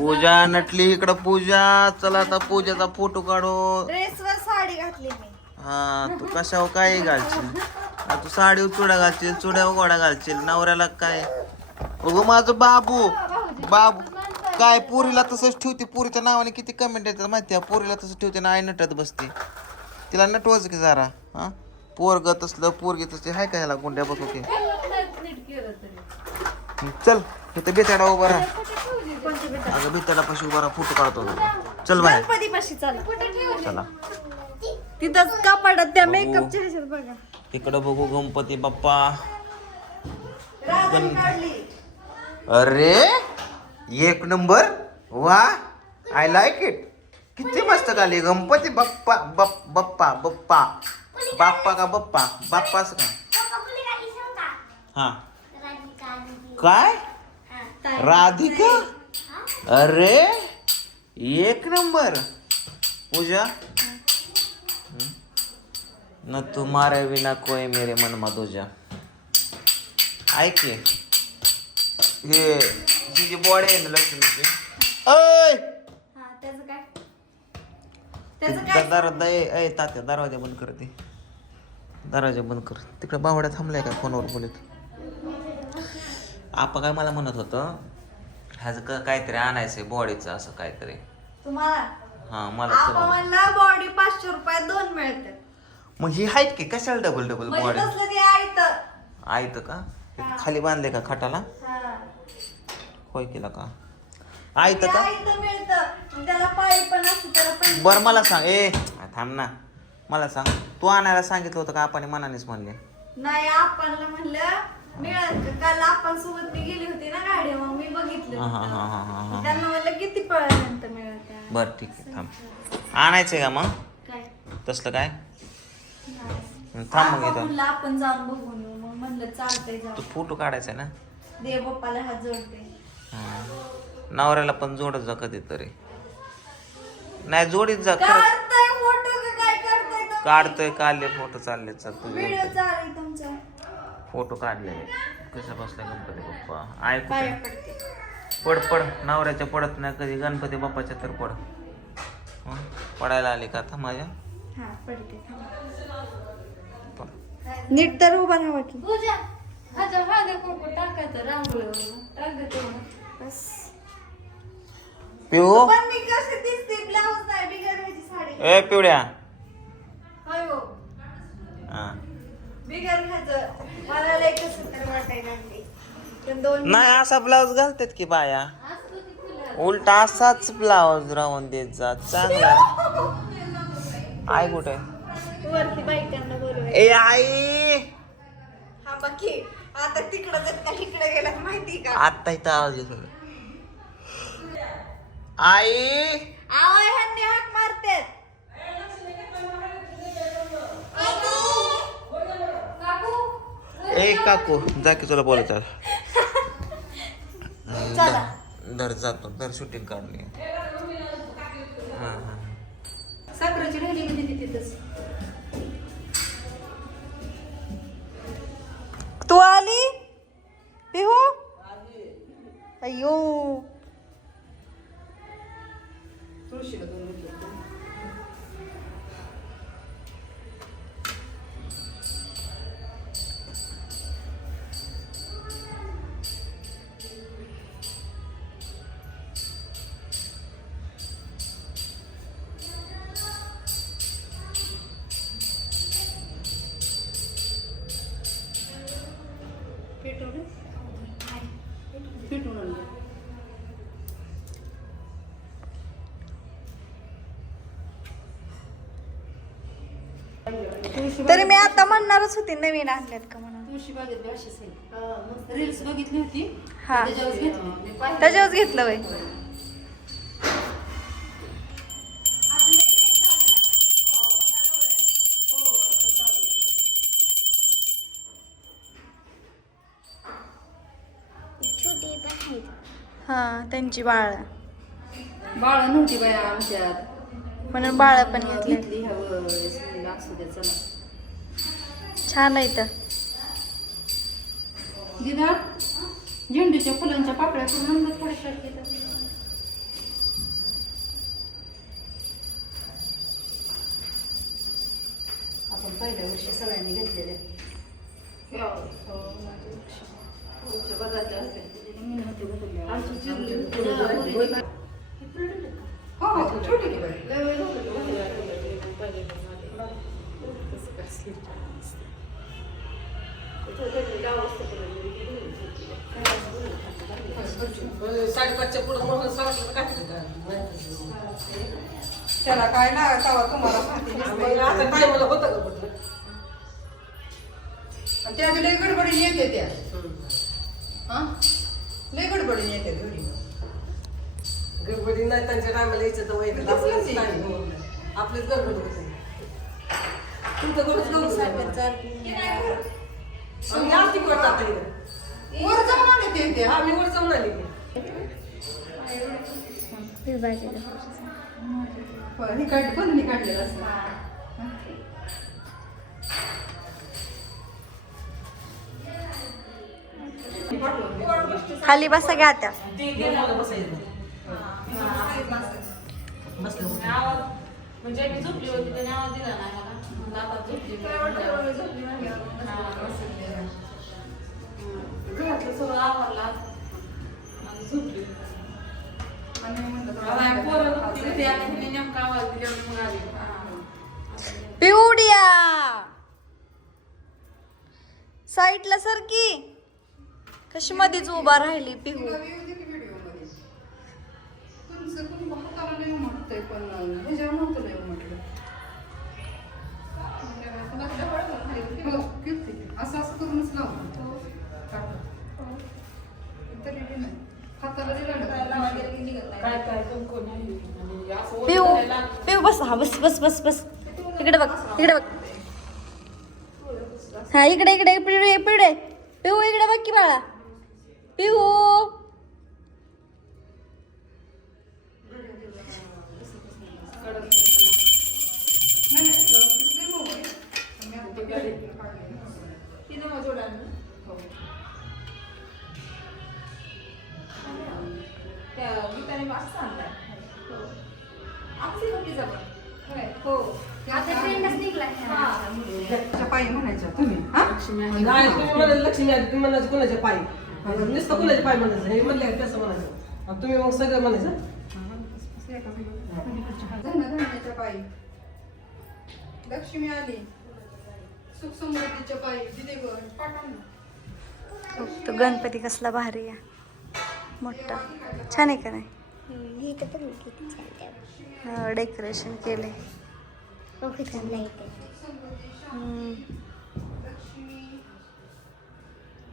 पूजा नटली इकडं पूजा. चला आता पूजाचा फोटो काढू. ड्रेसवर साडी घातली मी. हा तू कशावर काय घालशील? तू साडीवर चुड्या घालशील चुड्यावर गोडा घालशील नवऱ्याला काय? अगं माझं बाबू बाबू काय पोरीला तसंच ठेवते पोरीच्या नावाने किती कमेंट येतात माहिती आहे पोरीला तसं ठेवते ना आई नटत बसते. तिला नटवायचं की जरा हा? पोरग तसलं पोरगी तसली हाय का ह्याला गुंड्या बसू की चल इथं बेताडा उभा राहा. अगं बेताडापाशी उभा राहा फोटो काढतो चल बाहेर. गणपतीपाशी चला. चला. तिथंच कपाटात त्या मेकअपच्या ह्याच्यात बघा. इकडं बघू गणपती बाप्पा. काढली. अरे एक नंबर. वा आय लाईक इट किती मस्त काढली गणपती बाप्पा बाप बाप्पा बाप्पा. बाप्पा का बाप्पा? बाप्पाच का? हा. काय? राधिका? अरे एक नंबर. पूजा? न तुम्हारे विना कोई मेरे मन मधुजा. ऐक. हे ही जी बॉडी आहे ना लक्ष्मीची. अय हा त्याचं काय? त्याचं काय? दर दर तात्या दरवाजा बंद कर ते. दरवाजा बंद कर. तिकडे बावड्या थांबलाय का फोनवर बोलत? आपा काय मला म्हणत होतं ह्याचं क- काहीतरी आणायचंय बॉडीचं असं काहीतरी. तुम्हाला? हा मला आपण चल म्हणलं बॉडी पाचशे रुपयात दोन मिळतात. मग ही आहेत की? कशाला डबल डबल म्हणजे बॉडी तसलं ते ऐकतं आहेत का? हे खाली बांधले का खाटाला? होय केला का? आहेत ते का? ऐकतं मिळतं. मग त्याला पाळी पण असते त्याला पण बरं मला सांग. ए थांब ना. मला सांग. तू आणायला सांगितलं होतं का? आपण मनानेच म्हणले. नाही आपण म्हणलं मिळत का? काल आपण सोबत मी गेली होती ना गाडी मग मी बघितलं हा, हा, हा, हा, हा, हा. त्यांना म्हणलं किती मिळत बरं ठीक आहे थांब. आणायचंय का मग? काय? तसलं काय? नाही. थांब मग आपण इथं. म्हणलं आपण जाऊन बघून येऊ. मग म्हणलं चालतंय तू जाऊ फोटो काढायचा ना? देव बाप्पाला हात जोडते. हा. नवऱ्याला पण जोडत जा कधीतरी. नाही जोडीत जा खरं काढताय फोटो का काय करताय तुम्ही? काढतोय काढले फोटो चालले चल तू. व्हिडिओ चालू तुमचा. फोटो काढले. कसं बसलाय गणपती बाप्पा? ऐकू पड पड. नवऱ्याच्या पडत नाही कधी. गणपती बाप्पाच्या तर पड. हं? पडायला आली का आता माझ्या? हा. नीट तर उभा राहावा की. पिऊ? पण मी कशी दिसते? ब्लाऊज नाही बिगर ह्याची साडी. ए पिवड्या. होय हो. बिगर ह्याचं मला लय कसं तर वाटायला लागली. पण दोन नाही असा ब्लाऊज घालतात की बाया? उलटा असाच ब्लाऊज राहून देत जा चांगला. आई कुठे? वरती बायकांना बोलवाय ए आई! हा बाकी. आता तिकडं का गेला माहिती का? आत्ता इथं आवाज येतो आई! आवाज ह्यांनी हाक मारते ए काकू जा की तुला चला. दर जातो. दर शूटिंग काढली हा हा साखरेची राहिली की तिथे तिथंच. तू आली? पिहू? अयो आणलं तरी मी आता म्हणणारच होती नवीन आणल्यात का म्हणून. तुळशी बागेत बी अशीच आहे रील्स बघितली होती. हा. त्याच्यावर घेतली. मी पाहिलं. त्याच्यावर घेतलं वय त्यांची बाळ. बाळ नव्हती बाया आमच्यात. म्हणून बाळ पण घेतली. छान आहे तर दिदा झेंडूच्या फुलांच्या पापड्या करून आणलं थोड्याशा आपण पहिल्या वर्षी सगळ्यांनी घेतलेल्या. साडेपाचच्या पुढं म्हणून सरकलं काय त्याला काय ना तवा तुम्हाला माहिती दिसते. आता टायमाला होतं का कुठलं आणि त्या बी लय गडबडीने येते त्या. हा? लय गडबडीने येते घरी. गडबडी नाही त्यांच्या टायमाला यायचं तर वाईट आपलंच time हो. आपलीच गडबड होते. तुमचं गडबड करू आम्ही आरती करत आता इकडे. वर जाऊन आले ते. त्या आम्ही वर जाऊन आली की. हे काढ पण मी काढलेलं असं खाली बसा घ्या त्या म्हणजे मी झोपली होती त्याने आवाज दिला नाही मला म्हणलं आता झोपली घरातलं सगळं आवरलं आणि झोपली पिवड्या. साईटला सरकी कशी मध्येच उभा राहिली पिहू. तुमचं पण पिऊ ओरडायला लागलं. पिऊ बस हा बस बस बस बस. इकडे बघ इकडे बघ. हा इकडे इकडे पिवडे पिवडे पिऊ इकडे बघ की बाळा. पिऊ. आमची होती जवळ. हो. आता ट्रेंडच निघलाय. हा. त्याच्या पायी म्हणायच्या तुम्ही हा? नाही तुम्ही म्हणाल लक्ष्मी आली तुम्ही म्हणायचं कुणाच्या पायी? नुसतं कुणाच्या पायी म्हणायचं? हे म्हणले कसं म्हणायचं. आणि तुम्ही मग सगळं म्हणायचं. धन धन्याच्या पायी. लक्ष्मी आली. सुख समृद्धीच्या पायी. दिदेवर पाठवून तो गणपती कसला भारी आहे. मोठा. छान आहे का नाही? डेकोरेशन केले समृद्धी हम्म. लक्ष्मी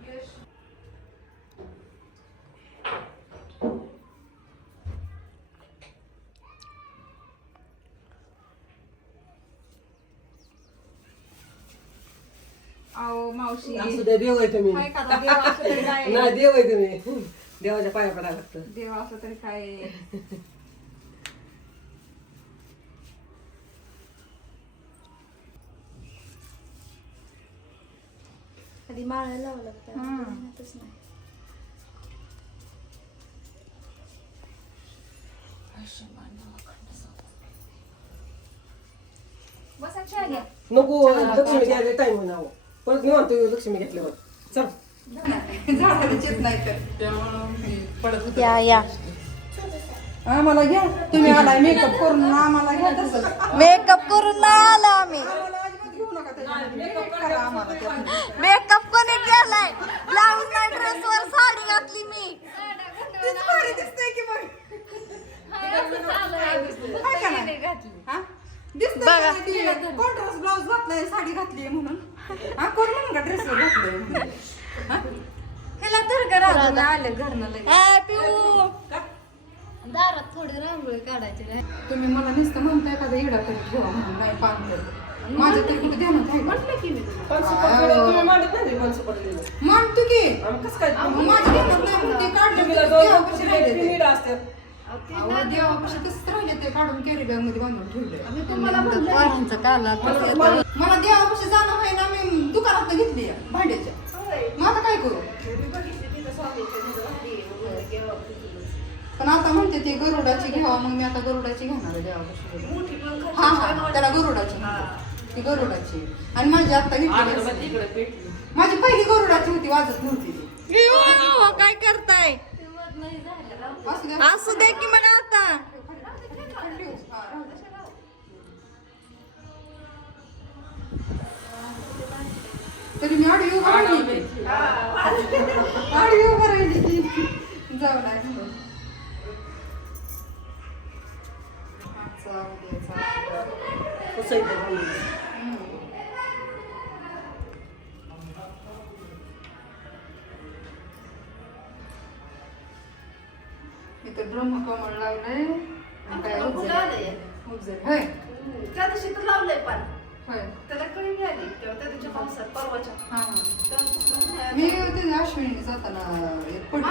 यश आओ मावशी. असू द्या देव आहे तुम्ही. काय का देव असं तरी काय नाही देव आहे तुम्ही. देवाच्या पाया पडायला लागतं. देव असं तरी काय? कधी माळा लावं लागतं. हम्म. नाही. नको लक्ष्मी घ्यायला टाइम ना परत मी म्हणतो लक्ष्मी घेतल्यावर. चल. झाडाला चित नाही तर त्यामुळं पडत होतं. या या आम्हाला घ्या तुम्ही आलाय मेकअप करून आम्हाला घ्या तसं मेकअप करून नाही आला आम्ही. मेकअप कोणी केलाय ब्लाऊज नाही ड्रेस वर साडी घातली मी दिसते की मग? हा? ब्लाऊज घातलाय साडी घातली म्हणून हा कोण म्हणून का ड्रेस घातलंय म्हणून? हा? ह्याला तर करा आलं घरनं दारात थोडी रांगोळी काढायची रे. तुम्ही मला नुसतं म्हणताय का तरी ठेवा म्हणून नाही पाहत. तरी कुठे ध्यानात आहे? म्हटलं की मी मांडत की. माझ्या ध्यानात नाही ते काढलं देवापाशी राहिले ते. राहिले काढून कॅरी बॅगमध्ये बांधून ठेवले मी तुम्हाला म्हणलं की- मला देवापाशी जाणं आहे ना मी दुकानात घेतली भांड्याच्या. मग आता काय करू? पण आता म्हणते ते गरुडाची घ्यावा मग मी आता गरुडाची घेणार आहे देवापाशी. हा हा त्याला गरुडाची. ती गरुडाची. आणि माझी आता घेतली माझी पहिली गरुडाची होती वाजत नव्हती काय करताय? असू दे की मग आता. तरी मी. आडवी उभं राहिली की जाऊ म्हणून. मी तर ब्रह्मकमळ लावलंय काय? आलंय. उपजेल. होय त्या दिवशी तर लावलंय पण होय त्याला मिळाली तेव्हा त्या दिवशी पावसात परवाच्या. हा हा. तेव्हा मी ते अश्विनी जाताना एक पडलं.